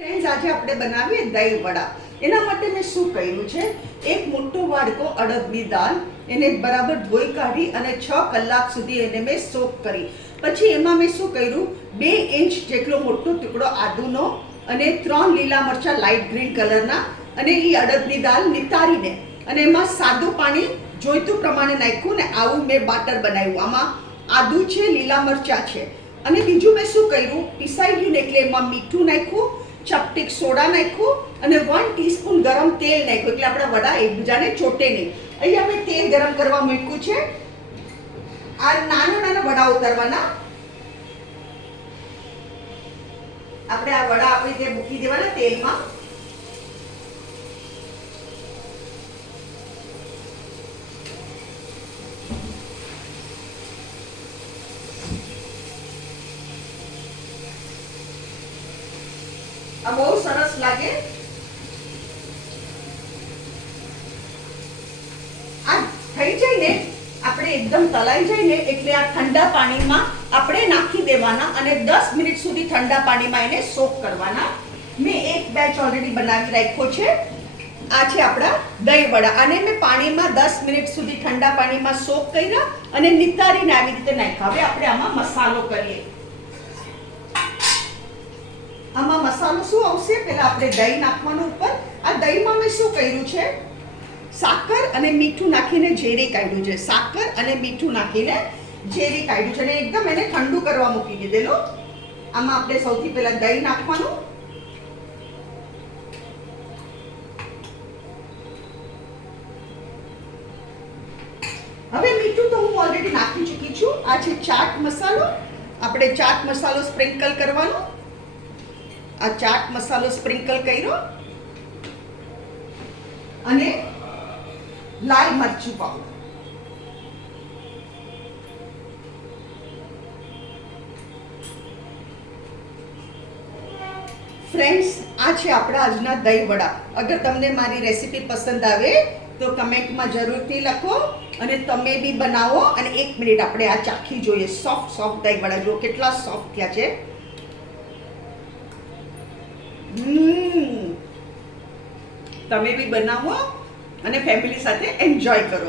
Friends, આજે આપણે બનાવીએ દહીં વડા. એના માટે મેં શું કર્યું છે, એક મોટો વાડકો અડદની દાળ, એને બરાબર ધોઈ કાઢી અને 6 કલાક સુધી એને મેં સોક કરી. પછી એમાં મેં શું કર્યું, 2 ઇંચ જેટલો મોટો ટુકડો આદુનો અને 3 લીલા મરચાં લાઇટ ગ્રીન કલરના, અને એ અડદની દાળ નિતારીને અને એમાં સાદું પાણી જોઈતું પ્રમાણે નાખ્યું ને આવું મેં બાટર બનાવ્યું. આમાં આદુ છે, લીલા મરચાં છે, અને બીજું મેં શું કર્યું, પીસાઈ ગયું ને એટલે એમાં મીઠું નાખ્યું, ચપટીક સોડા નાખ્યું અને 1 ટીસ્પૂન ગરમ તેલ નાખ્યું, એટલે આપણા વડા એકબીજાને ચોટે નહીં. અહીંયા મેં તેલ ગરમ કરવા મૂક્યું છે. આ નાના વડા ઉતારવાના. આપણે આ વડા આપણી રીતે મૂકી દેવાના તેલમાં. આ બહુ સરસ લાગે. આ થઈ જાય ને, આપણે એકદમ તલાઈ જાય ને એટલે આ ઠંડા પાણીમાં આપણે નાખી દેવાના અને 10 મિનિટ સુધી ઠંડા પાણીમાં એને સોક કરવાના. મેં એક બેચ ઓલરેડી બનાવી રાખ્યો છે. આ છે આપણા દહીં વડા. આને મેં પાણીમાં 10 મિનિટ સુધી ઠંડા પાણીમાં સોક કર્યા અને નિતારીને આવી રીતે નાખ્યા. હવે આપણે આમાં મસાલો કરીએ. આમાં મસાલો શું આવશે, પહેલા આપણે દહીં નાખવાનું ઉપર. આ દહીંમાં મેં શું કર્યું છે, સાકર અને મીઠું નાખીને ઝેરી કાઢ્યું છે. સાકર અને મીઠું નાખીને ઝેરી કાઢ્યું છે અને એકદમ એને ઠંડુ કરવા મૂકી દીધેલું. આમાં આપણે સૌથી પહેલા દહીં નાખવાનું. હવે મીઠું તો હું ઓલરેડી નાખી ચૂકી છું. આ છે ચાટ મસાલો. આપણે ચાટ મસાલો સ્પ્રિંકલ કરવાનો. આ ચાટ મસાલો સ્પ્રિંકલ કર્યો અને લાલ મરચું પાવડર. ફ્રેન્ડ્સ, આ છે આપણા આજના દહીં વડા. અગર તમને મારી રેસીપી પસંદ આવે તો કમેન્ટમાં જરૂરથી લખો અને તમે બી બનાવો. અને 1 મિનિટ આપણે આ ચાખી જોઈએ. સોફ્ટ દહીં વડા જુઓ કેટલા સોફ્ટ થયા છે. તમે બી બનાવો અને ફેમિલી સાથે એન્જોય કરો.